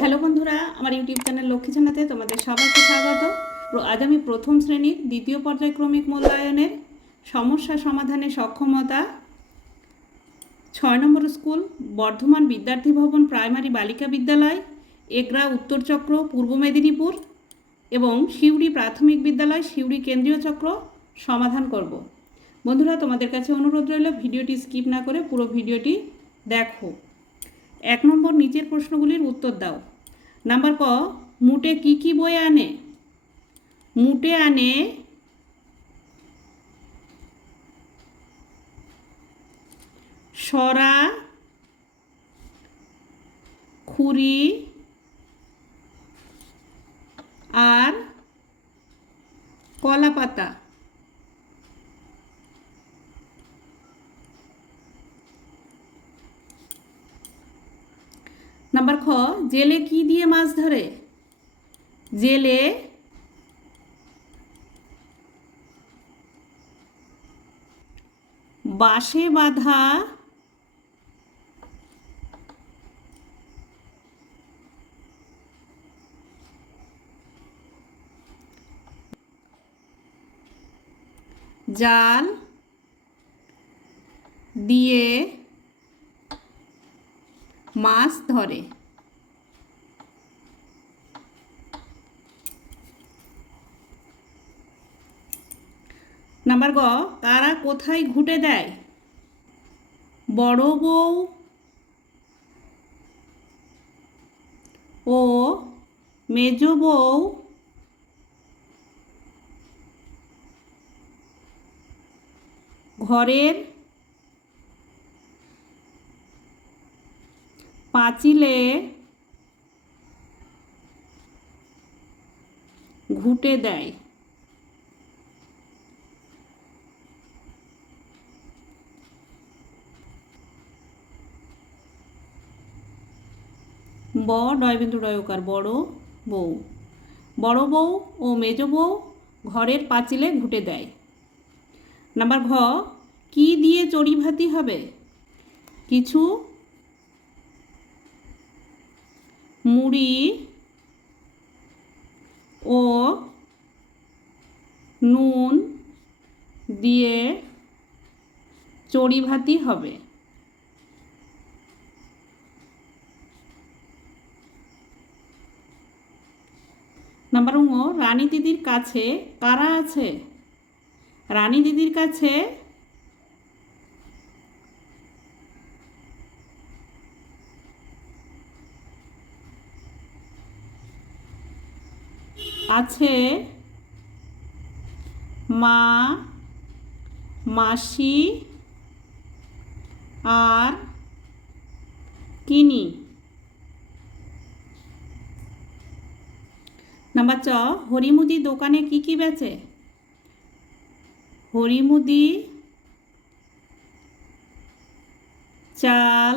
Hello বন্ধুরা, আমার YouTube channel Lakshmi জানাতে তোমাদের সবাইকে স্বাগত। আজ আমি প্রথম শ্রেণির দ্বিতীয় পর্যায়ক্রমিক মূল্যায়নের সমস্যা সমাধানে সক্ষমতা, ছয় নম্বর স্কুল, বর্ধমান বিদ্যার্থী ভবন প্রাইমারি বালিকা বিদ্যালয়, এগরা উত্তর চক্র, পূর্ব মেদিনীপুর এবং সিউড়ি প্রাথমিক বিদ্যালয়, সিউড়ি কেন্দ্রীয় চক্র সমাধান করব। বন্ধুরা, তোমাদের কাছে অনুরোধ রইল, ভিডিওটি স্কিপ না করে পুরো ভিডিওটি দেখো। এক নম্বর নিচের প্রশ্নগুলির উত্তর দাও। নাম্বার ক, মুটে কি কি বই আনে? মুটে আনে সরা, খুরি আর কলা পাতা নাম্বার খ জেলে কি দিয়ে মাছ ধরে? জেলে বাঁশে বাঁধা জাল দিয়ে মাছ ধরে। নাম্বার গ কারা কোথায় ঘুটে দেয়? বড় বউ। ও, মেজ বউ। ঘরের পাঁচিলে ঘুটে দেয়। ব ডয়বিন্দু ডয়কার বড় বউ। বড় বউ ও মেজ বউ ঘরের পাঁচিলে ঘুটে দেয়। নাম্বার ঘ, কি দিয়ে চড়ি ভাতি হবে? কিছু মুড়ি ও নুন দিয়ে চড়ি ভাতি হবে। ঙ রানী দিদির কাছে কারা আছে? রানী দিদির কাছে আছে মা মাসি আর কিনি। নাম্বার চ হরিমুদি দোকানে কি কি বেচে? হরিমুদি চাল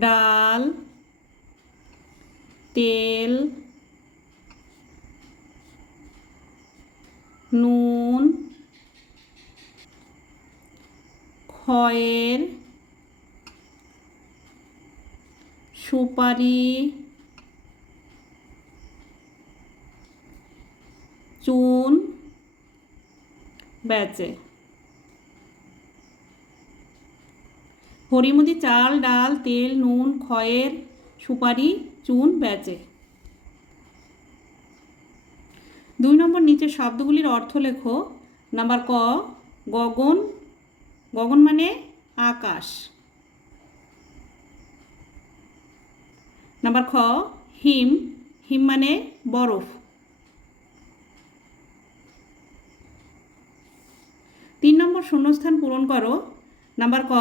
ডাল তেল নুন খয়ের সুপারি চুন। বেচে হরিমুদি চাল, ডাল, তেল, নুন, খয়ের, সুপারি, চুন বেচে দুই নম্বর নিচের শব্দগুলির অর্থ লেখো। নাম্বার ক, গগন। গগন মানে আকাশ। নাম্বার খ, হিম। হিম মানে বরফ তিন নম্বর শূন্যস্থান পূরণ করো। নাম্বার ক,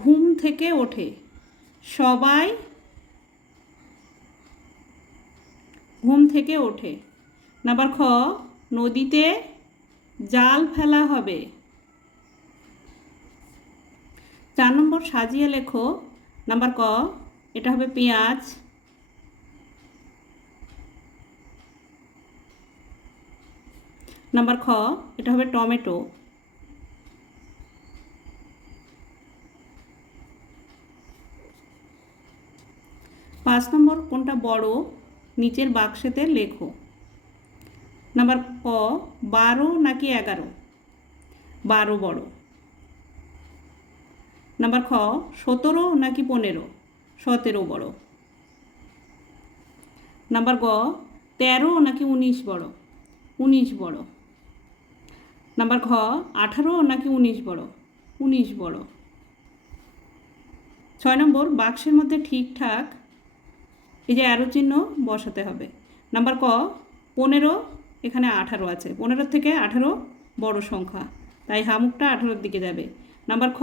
ঘুম থেকে ওঠে। সবাই ঘুম থেকে ওঠে। নাম্বার খ, নদীতে জাল ফেলা হবে। চার নম্বর সাজিয়ে লেখো। নাম্বার ক, এটা হবে পেঁয়াজ। নাম্বার খ, এটা হবে টমেটো। পাঁচ নম্বর, কোনটা বড়? নিচের বাক্সেতে লেখো। নাম্বার ক, বারো নাকি এগারো? বারো বড়। নাম্বার খ, সতেরো নাকি পনেরো? সতেরো বড়। নাম্বার গ, তেরো নাকি উনিশ বড়? উনিশ বড়। নাম্বার ঘ, আঠারো নাকি উনিশ বড়? উনিশ বড়। ছয় নম্বর, বাক্সের মধ্যে ঠিকঠাক এই যে অ্যারো চিহ্ন বসাতে হবে। নাম্বার ক, পনেরো, এখানে আঠারো আছে। পনেরোর থেকে আঠারো বড় সংখ্যা। তাই হামুকটা আঠারোর দিকে যাবে। নাম্বার খ,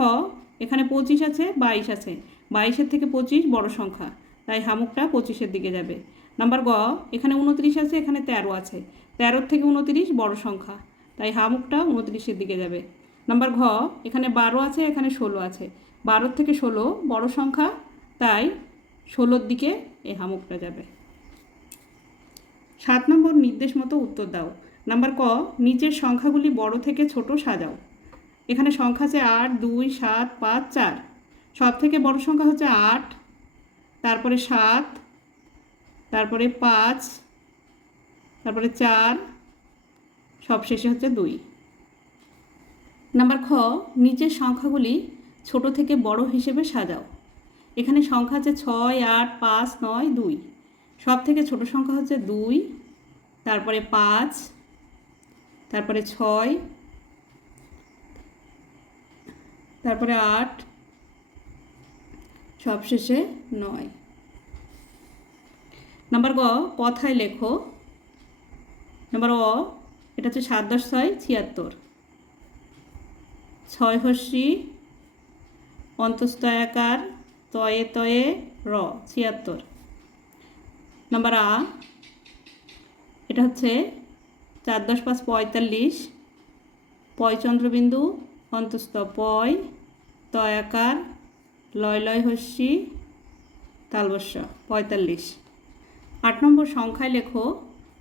এখানে পঁচিশ আছে, বাইশ আছে। বাইশের থেকে পঁচিশ বড় সংখ্যা। তাই হামুকটা পঁচিশের দিকে যাবে। নাম্বার গ, এখানে উনত্রিশ আছে, এখানে তেরো আছে। তেরোর থেকে উনত্রিশ বড় সংখ্যা। তাই হামুকটা উনত্রিশের দিকে যাবে। নাম্বার ঘ, এখানে বারো আছে, এখানে ষোলো আছে। বারোর থেকে ষোলো বড় সংখ্যা। তাই ষোলোর দিকে এই হামুকটা যাবে। সাত নম্বর নির্দেশ মতো উত্তর দাও। নাম্বার ক, নিচের সংখ্যাগুলি বড় থেকে ছোট সাজাও। এখানে সংখ্যা আছে আট, দুই, সাত, পাঁচ, চার। সব থেকে বড় সংখ্যা হচ্ছে আট, তারপরে সাত, তারপরে পাঁচ, তারপরে চার সব শেষে হচ্ছে দুই। নাম্বার খ, নিচের সংখ্যাগুলি ছোট থেকে বড় হিসেবে সাজাও। এখানে সংখ্যা আছে ছয়, আট, পাঁচ, নয়, দুই। সব থেকে ছোট সংখ্যা হচ্ছে দুই, তারপরে পাঁচ, তারপরে ছয়, তারপরে আট, সবশেষে নয়। নাম্বার গ, কথায় লেখো। নাম্বার অ, এটা হচ্ছে সাত দশ ছয় ছিয়াত্তর। ছয় হস্যি অন্তস্তয়াকার তয়ে তয়ে র, ছিয়াত্তর। নাম্বার আ এটা হচ্ছে চার দশ পাঁচ পঁয়তাল্লিশ। পয় চন্দ্রবিন্দু, অন্তস্থ পয় তয়াকার লয় লয় হস্যি, তালবস্য, পঁয়তাল্লিশ। আট নম্বর সংখ্যায় লেখো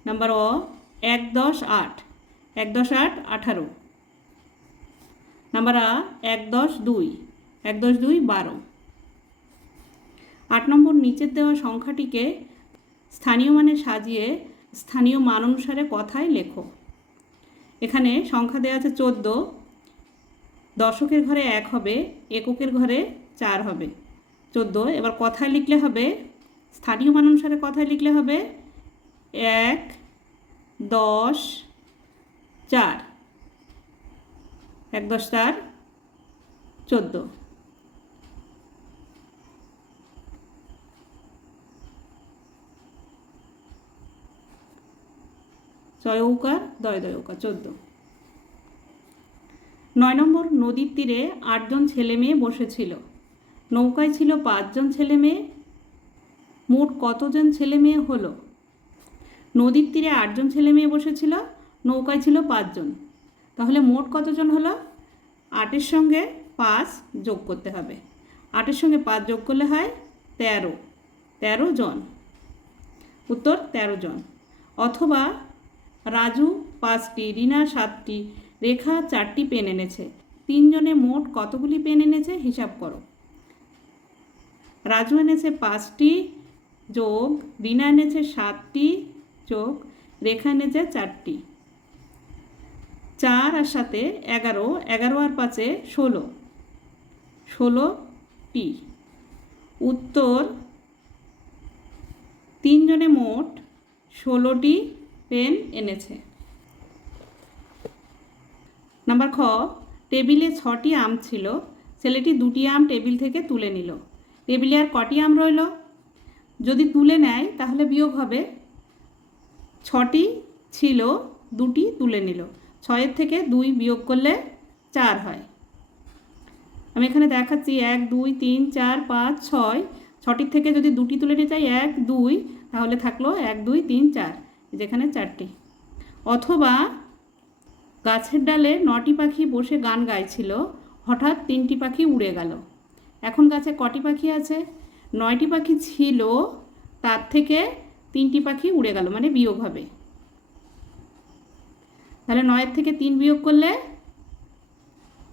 নাম্বার অ এক দশ আট। এক দশ আট, আঠারো। নাম্বার আ এক দশ দুই। এক দশ দুই, বারো। আট নম্বর নিচের দেওয়া সংখ্যাটিকে স্থানীয় মানে সাজিয়ে স্থানীয় মান অনুসারে কথায় লেখো। এখানে সংখ্যা দেওয়া আছে চোদ্দ দশকের ঘরে এক হবে, এককের ঘরে চার হবে। চোদ্দ, এবার কথায় লিখলে হবে, স্থানীয় মান অনুসারে কথায় লিখলে হবে, এক, দশ, চার। এক, দশ, চার, চোদ্দ। ছয় ঔকার দয় দয় ঔকার চোদ্দ। নয় নম্বর, নদীর তীরে আটজন ছেলে মেয়ে বসেছিল। নৌকায় ছিল পাঁচজন ছেলে মেয়ে, মোট কতজন ছেলে মেয়ে হলো? নদীর তীরে আটজন ছেলে মেয়ে বসেছিল, নৌকায় ছিল পাঁচজন। তাহলে মোট কতজন হলো? আটের সঙ্গে পাঁচ যোগ করতে হবে। আটের সঙ্গে পাঁচ যোগ করলে হয় তেরো। তেরো জন। উত্তর, তেরো জন। অথবা রাজু, পাঁচটি, রিনা সাতটি, রেখা চারটি পেন এনেছে। তিনজনে মোট কতগুলি পেন এনেছে হিসাব করো। রাজু এনেছে পাঁচটি, যোগ, রিনা এনেছে সাতটি, যোগ, রেখা এনেছে চারটি। চার আর সাথে এগারো এগারো আর পাঁচে ষোলো। ষোলোটি উত্তর, তিনজনে মোট ষোলোটি পেন এনেছে। নাম্বার খ, টেবিলে ছটি আম ছিল। ছেলেটি দুটি আম টেবিল থেকে তুলে নিল। টেবিলে আর কটি আম রইল? যদি তুলে নেয়, তাহলে বিয়োগ হবে। ছটি ছিল, দুটি তুলে নিল। ছয়ের থেকে দুই বিয়োগ করলে চার হয়। আমি এখানে দেখাচ্ছি, এক, দুই, তিন, চার, পাঁচ, ছয়। ছটির থেকে যদি দুটি তুলে নিতে চাই এক, দুই, তাহলে থাকল এক, দুই, তিন, চার। যেখানে চারটি। অথবা গাছের ডালে নটি পাখি বসে গান গাইছিল, হঠাৎ তিনটি পাখি উড়ে গেল। এখন গাছে কটি পাখি আছে? নয়টি পাখি ছিল, তার থেকে তিনটি পাখি উড়ে গেল মানে বিয়োগ হবে। তাহলে নয়ের থেকে তিন বিয়োগ করলে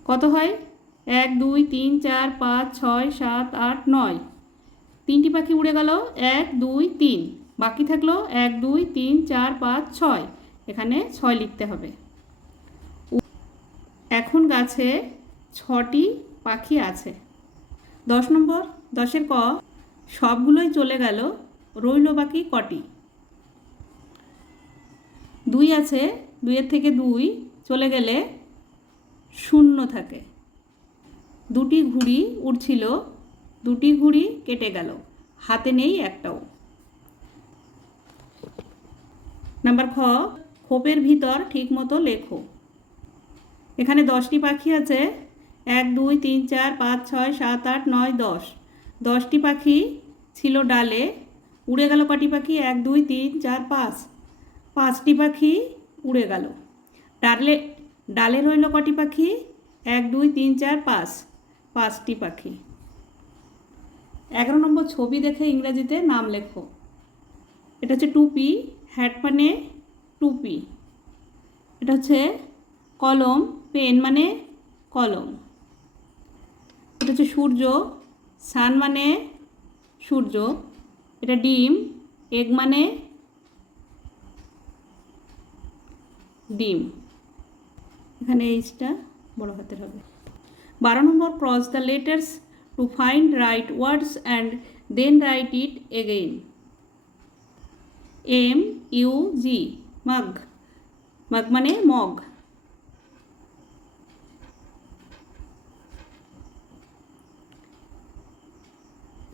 কত হয়? এক, দুই, তিন, চার, পাঁচ, ছয়, সাত, আট, নয়। তিনটি পাখি উড়ে গেল, এক, দুই, তিন। বাকি থাকল এক, দুই, তিন, চার, পাঁচ, ছয়। এখানে ছয় লিখতে হবে। এখন গাছে ছটি পাখি আছে। দশ নম্বর, দশের ক, সবগুলোই চলে গেল, রইল বাকি কটি? দুই আছে, দুইয়ের থেকে দুই চলে গেলে শূন্য থাকে। দুটি ঘুড়ি উড়ছিল, দুটি ঘুড়ি কেটে গেল, হাতে নেই একটাও। নাম্বার খ, খোপের ভিতর ঠিকমতো লেখো। এখানে দশটি পাখি আছে। এক, দুই, তিন, চার, পাঁচ, ছয়, সাত, আট, নয়, দশ। দশটি পাখি ছিল ডালে। উড়ে গেল কটি পাখি? এক, দুই, তিন, চার, পাঁচ। পাঁচটি পাখি উড়ে গেল। ডালে ডালে রইল কটি পাখি? এক, দুই, তিন, চার, পাঁচ। পাঁচটি পাখি। এগারো নম্বর ছবি দেখে ইংরেজিতে নাম লেখো। এটা হচ্ছে টুপি। হ্যাট মানে টুপি। এটা হচ্ছে কলম, পেন মানে কলম। এটা হচ্ছে সূর্য, সান মানে সূর্য। এটা ডিম, এগ মানে ডিম। এখানে এইচটা বড় হাতের হবে। বারো নম্বর cross the letters to find right words and then write it again. M U G mug mug মানে মগ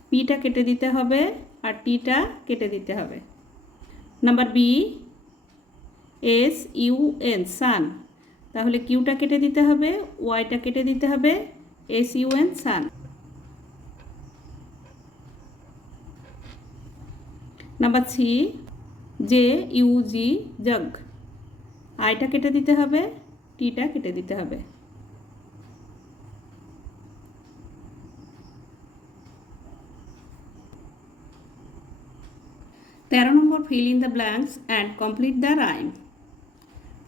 পিটা কেটে দিতে হবে আর টিটা কেটে দিতে হবে। Number B S U N sun তাহলে কিউটা কেটে দিতে হবে ওয়াইটা কেটে দিতে হবে S U N sun number C J U G jug. আইটা কেটে দিতে হবে, টিটা কেটে দিতে হবে। তেরো নম্বর fill in the blanks and complete the rhyme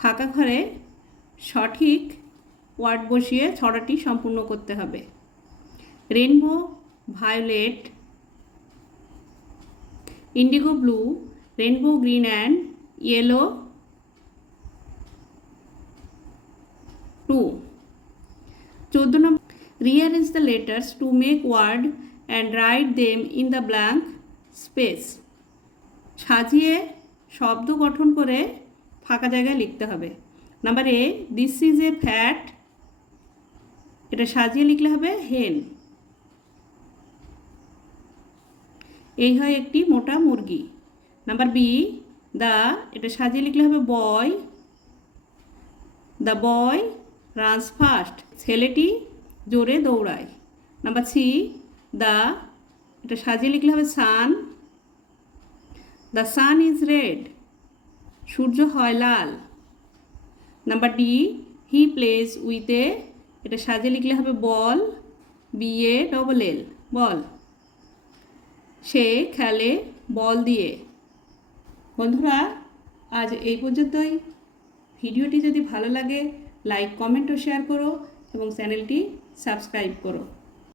ফাঁকা ঘরে সঠিক ওয়ার্ড বসিয়ে ছড়াটি সম্পূর্ণ করতে হবে। Rainbow violet indigo blue green and yellow to চোদ্দ নম্বর rearrange the letters to make word and write them in the blank space সাজিয়ে শব্দ গঠন করে ফাঁকা জায়গায় লিখতে হবে। Number A this is a fat এটা সাজিয়ে লিখলে হবে হেন এই হয় একটি মোটা মুরগি। নাম্বার বি, দা, এটা সাজিয়ে লিখলে হবে boy. The boy runs fast, ছেলেটি জোরে দৌড়ায়। নাম্বার সি, দা, এটা সাজিয়ে লিখলে হবে sun. The sun is red, সূর্য হয় লাল। Number D, he place with A, এটা সাজিয়ে লিখলে হবে বল, বি এ, ডবল এল, বল। সে খেলে বল দিয়ে। বন্ধুরা, আজ এই পর্যন্তই। ভিডিওটি যদি ভালো লাগে লাইক কমেন্ট ও শেয়ার করো এবং চ্যানেলটি সাবস্ক্রাইব করো।